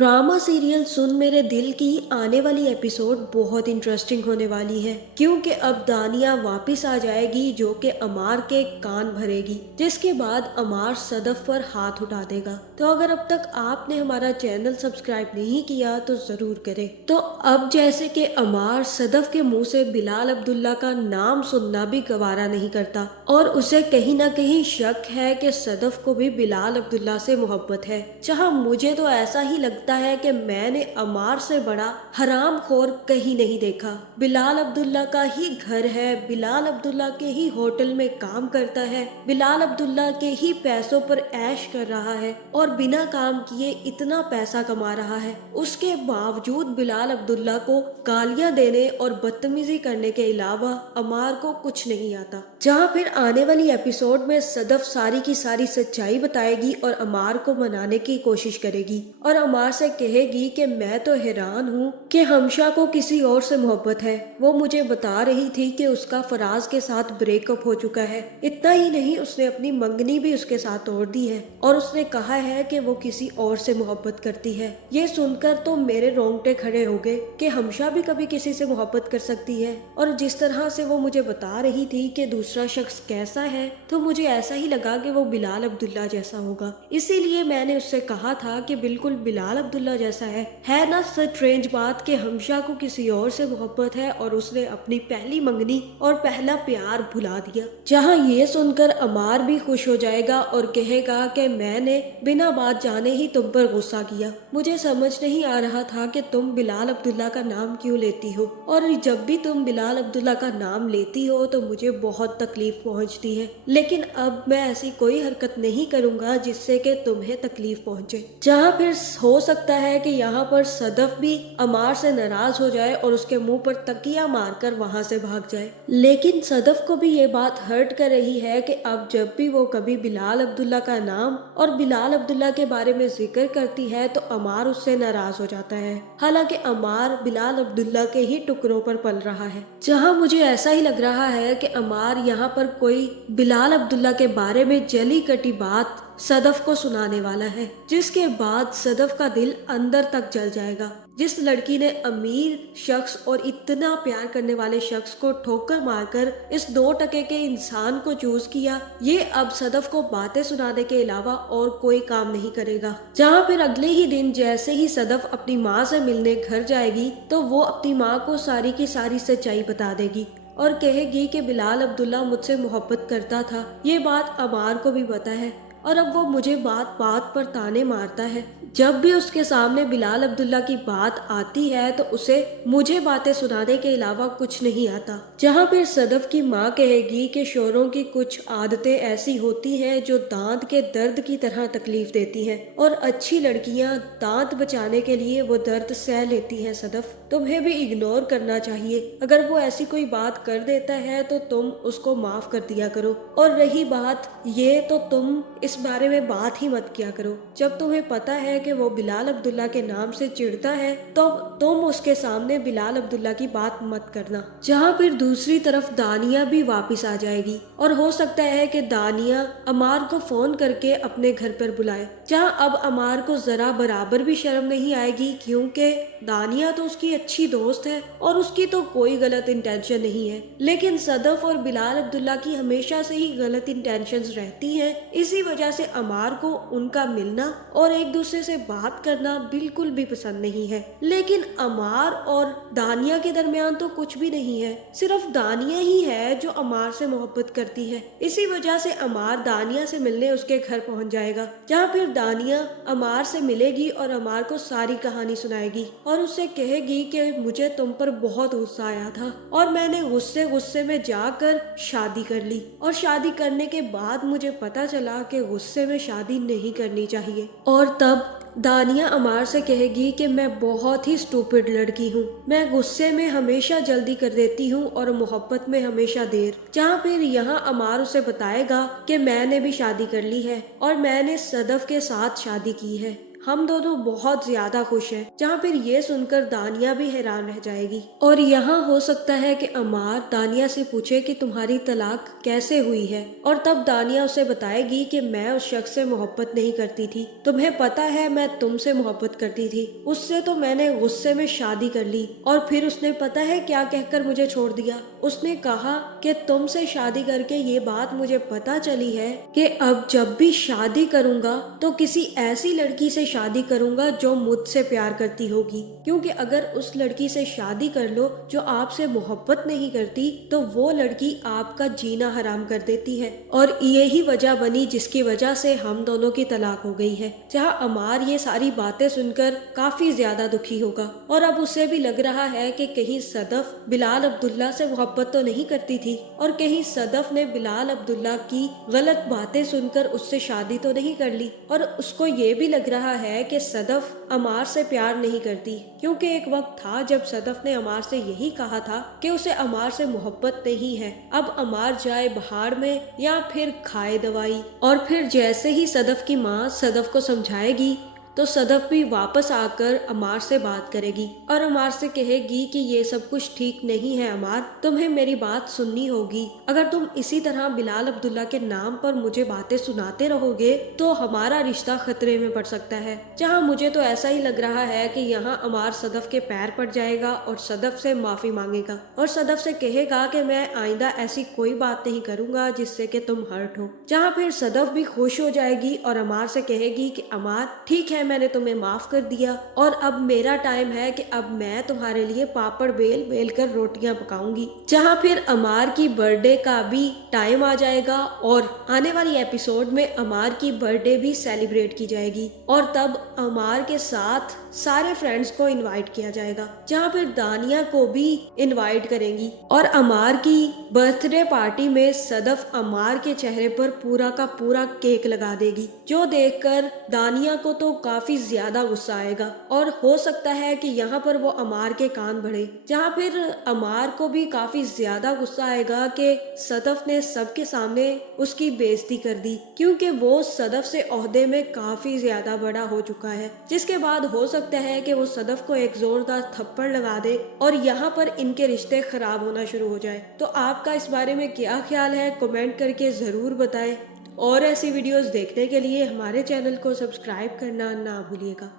Drama serial सुन मेरे दिल की आने वाली एपिसोड बहुत इंटरेस्टिंग होने वाली है, क्योंकि अब दानिया वापस आ जाएगी जो कि अमार के कान भरेगी, जिसके बाद अमार सदफ पर हाथ उठा देगा। तो अगर अब तक आपने हमारा चैनल सब्सक्राइब नहीं किया तो जरूर करें। तो अब जैसे कि अमार सदफ के मुंह से बिलाल अब्दुल्ला का नाम सुनना भी गवारा नहीं करता और उसे कहीं ना कहीं शक है कि सदफ को भी बिलाल अब्दुल्ला से मोहब्बत है। जहां मुझे तो ऐसा ही लगता है कि मैंने अमार से बड़ा हराम खोर कहीं नहीं देखा। बिलाल अब्दुल्ला का ही घर है, बिलाल अब्दुल्ला के ही होटल में काम करता है, बिलाल अब्दुल्ला के ही पैसों पर ऐश कर रहा है और बिना काम किए इतना पैसा कमा रहा है। उसके बावजूद बिलाल अब्दुल्ला को गालियां देने और बदतमीजी करने के अलावा अमार को कुछ नहीं आता। जहां फिर आने वाली एपिसोड में सदफ सारी की सारी सच्चाई बताएगी और अमार को मनाने की कोशिश करेगी और अमार से कहेगी कि मैं तो हैरान हूँ कि हमशा को किसी और से मोहब्बत है। वो मुझे बता रही थी कि उसका फराज के साथ ब्रेकअप हो चुका है। इतना ही नहीं, उसने अपनी मंगनी भी उसके साथ तोड़ दी है और उसने कहा है कि वो किसी और से मोहब्बत करती है। ये सुनकर तो मेरे रोंगटे खड़े हो गए कि हमशा भी कभी किसी से मोहब्बत कर सकती है। और जिस तरह से वो मुझे बता रही थी कि दूसरा शख्स कैसा है, तो मुझे ऐसा ही लगा कि वो बिलाल अब्दुल्ला जैसा होगा। इसीलिए मैंने उससे कहा था कि बिल्कुल बिलाल अब्दुल्ला जैसा है ना स्ट्रेंज बात कि हमशा को किसी और से मोहब्बत है और उसने अपनी पहली मंगनी और पहला प्यार भुला दिया। जहां ये सुनकर अमार भी खुश हो जाएगा और कहेगा कि मैंने बिना बात जाने ही तुम पर गुस्सा किया। मुझे समझ नहीं आ रहा था कि तुम बिलाल अब्दुल्ला का नाम क्यों लेती हो, और जब भी तुम बिलाल अब्दुल्ला का नाम लेती हो तो मुझे बहुत तकलीफ पहुंचती है, लेकिन अब मैं ऐसी कोई हरकत नहीं करूंगा जिससे कि तुम्हें तकलीफ पहुंचे। जहां फिर हो सकता है कि यहाँ पर सदफ भी अमार से नाराज हो जाए और उसके मुंह पर तकिया मारकर वहां से भाग जाए। लेकिन सदफ को भी ये बात हर्ट कर रही है कि अब जब भी वो कभी बिलाल अब्दुल्ला का नाम और बिलाल अब्दुल्ला के बारे में जिक्र करती है तो अमार उससे नाराज हो जाता है। हालांकि अमार बिलाल अब्दुल्ला के ही टुकड़ों पर पल रहा है। जहां मुझे ऐसा ही लग रहा है कि अमार यहाँ पर कोई बिलाल अब्दुल्ला के बारे में जली कटी बात सदफ को सुनाने वाला है, जिसके बाद सदफ का दिल अंदर तक जल जाएगा। जिस लड़की ने अमीर शख्स और इतना प्यार करने वाले शख्स को ठोकर मारकर इस 2 टके के इंसान को चूज किया, ये अब सदफ को बातें सुनाने के अलावा और कोई काम नहीं करेगा। जहां फिर अगले ही दिन जैसे ही सदफ अपनी माँ से मिलने घर जाएगी तो वो अपनी माँ को सारी की सारी सच्चाई बता देगी और कहेगी कि बिलाल अब्दुल्ला मुझसे मोहब्बत करता था। ये बात अमार को भी पता है और अब वो मुझे बात बात पर ताने मारता है। जब भी उसके सामने बिलाल अब्दुल्ला की बात आती है तो उसे मुझे बातें सुनाने के अलावा कुछ नहीं आता। जहां फिर सदफ की माँ कहेगी कि शोरों की कुछ आदतें ऐसी होती हैं जो दांत के दर्द की तरह तकलीफ देती हैं और अच्छी लड़कियां दांत बचाने के लिए वो दर्द सह लेती हैं। सदफ, तुम्हें भी इग्नोर करना चाहिए। अगर वो ऐसी कोई बात कर देता है तो तुम उसको माफ कर दिया करो, और रही बात ये तो तुम इस बारे में बात ही मत किया करो। जब तुम्हें पता है कि वो बिलाल अब्दुल्ला के नाम से चिढ़ता है तो तुम उसके सामने बिलाल अब्दुल्ला की बात मत करना। जहां फिर दूसरी तरफ दानिया भी वापस आ जाएगी और हो सकता है कि दानिया अमार को फोन करके अपने घर पर बुलाए। जहां अब अमार को जरा बराबर भी शर्म नहीं आएगी, क्योंकि दानिया तो उसकी अच्छी दोस्त है और उसकी तो कोई गलत इंटेंशन नहीं है। लेकिन सदफ और बिलाल अब्दुल्ला की हमेशा से ही गलत इंटेंशंस रहती हैं। इसी वजह से अमार को उनका मिलना और एक दूसरे से बात करना बिल्कुल भी पसंद नहीं है। लेकिन अमार और दानिया के दरमियान तो कुछ भी नहीं है, सिर्फ दानिया ही है जो अमार से मोहब्बत करती है। इसी वजह से अमार दानिया से मिलने उसके घर पहुंच जाएगा। जहां फिर दानिया अमार से मिलेगी और अमार को सारी कहानी सुनाएगी और उससे कहेगी कि मुझे तुम पर बहुत गुस्सा आया था और मैंने गुस्से गुस्से में जाकर शादी कर ली, और शादी करने के बाद मुझे पता चला कि गुस्से में शादी नहीं करनी चाहिए। और तब दानिया अमार से कहेगी कि मैं बहुत ही स्टूपिड लड़की हूँ, मैं गुस्से में हमेशा जल्दी कर देती हूँ और मोहब्बत में हमेशा देर। जहाँ फिर यहाँ अमार उसे बताएगा कि मैंने भी शादी कर ली है और मैंने सदफ के साथ शादी की है। हम दोनों बहुत ज्यादा खुश हैं। जहाँ फिर ये सुनकर दानिया भी हैरान रह जाएगी और यहाँ हो सकता है कि अमार दानिया से पूछे कि तुम्हारी तलाक कैसे हुई है, और तब दानिया उसे बताएगी कि मैं उस शख्स से मोहब्बत नहीं करती थी। तुम्हें पता है मैं तुमसे मोहब्बत करती थी, उससे तो मैंने गुस्से में शादी कर ली और फिर उसने पता है क्या कहकर मुझे छोड़ दिया। उसने कहा कि तुमसे शादी करके ये बात मुझे पता चली है कि अब जब भी शादी करूंगा तो किसी ऐसी लड़की से शादी करूंगा जो मुझसे प्यार करती होगी, क्योंकि अगर उस लड़की से शादी कर लो जो आपसे मोहब्बत नहीं करती तो वो लड़की आपका जीना हराम कर देती है। और यही वजह बनी जिसकी वजह से हम दोनों की तलाक हो गई है। जहाँ अमार ये सारी बातें सुनकर काफी ज्यादा दुखी होगा और अब उसे भी लग रहा है कि कहीं सदफ बिलाल अब्दुल्ला से मोहब्बत तो नहीं करती थी और कहीं सदफ ने बिलाल अब्दुल्ला की गलत बातें सुनकर उससे शादी तो नहीं कर ली। और उसको ये भी लग रहा है कि सदफ अमार से प्यार नहीं करती, क्योंकि एक वक्त था जब सदफ ने अमार से यही कहा था कि उसे अमार से मोहब्बत नहीं है। अब अमार जाए बहार में या फिर खाए दवाई। और फिर जैसे ही सदफ की माँ सदफ को समझाएगी तो सदफ भी वापस आकर अमार से बात करेगी और अमार से कहेगी कि ये सब कुछ ठीक नहीं है अमार, तुम्हें मेरी बात सुननी होगी। अगर तुम इसी तरह बिलाल अब्दुल्ला के नाम पर मुझे बातें सुनाते रहोगे तो हमारा रिश्ता खतरे में पड़ सकता है। जहाँ मुझे तो ऐसा ही लग रहा है कि यहाँ अमार सदफ के पैर पड़ जाएगा और सदफ से माफी मांगेगा और सदफ से कहेगा कि मैं आइंदा ऐसी कोई बात नहीं करूंगा जिससे कि तुम हर्ट हो। जहाँ फिर सदफ भी खुश हो जाएगी और अमार से कहेगी कि अमार ठीक है, मैंने तुम्हें माफ कर दिया और अब मेरा टाइम है कि अब मैं तुम्हारे लिए पापड़ बेल बेल कर रोटियां पकाऊंगी। जहाँ फिर अमार की बर्थडे का भी टाइम आ जाएगा और आने वाली एपिसोड में अमार की बर्थडे भी सेलिब्रेट की जाएगी और तब अमार के साथ सारे फ्रेंड्स को इनवाइट किया जाएगा। जहाँ फिर दानिया को भी इनवाइट करेंगी और अमार की बर्थडे पार्टी में सदफ अमार के चेहरे पर पूरा का पूरा केक लगा देगी, जो देखकर दानिया को तो काफी ज्यादा गुस्सा आएगा और हो सकता है कि यहाँ पर वो अमार के कान भरे। जहाँ फिर अमार को भी काफी ज्यादा गुस्सा आएगा कि सदफ ने सबके सामने उसकी बेइज्जती कर दी, क्योंकि वो सदफ से ओहदे में काफी ज्यादा बड़ा हो चुका है। जिसके बाद हो सकता है कि वो सदफ को एक जोरदार थप्पड़ लगा दे और यहाँ पर इनके रिश्ते खराब होना शुरू हो जाए। तो आपका इस बारे में क्या ख्याल है, कमेंट करके जरूर बताएं और ऐसी वीडियोस देखने के लिए हमारे चैनल को सब्सक्राइब करना ना भूलिएगा।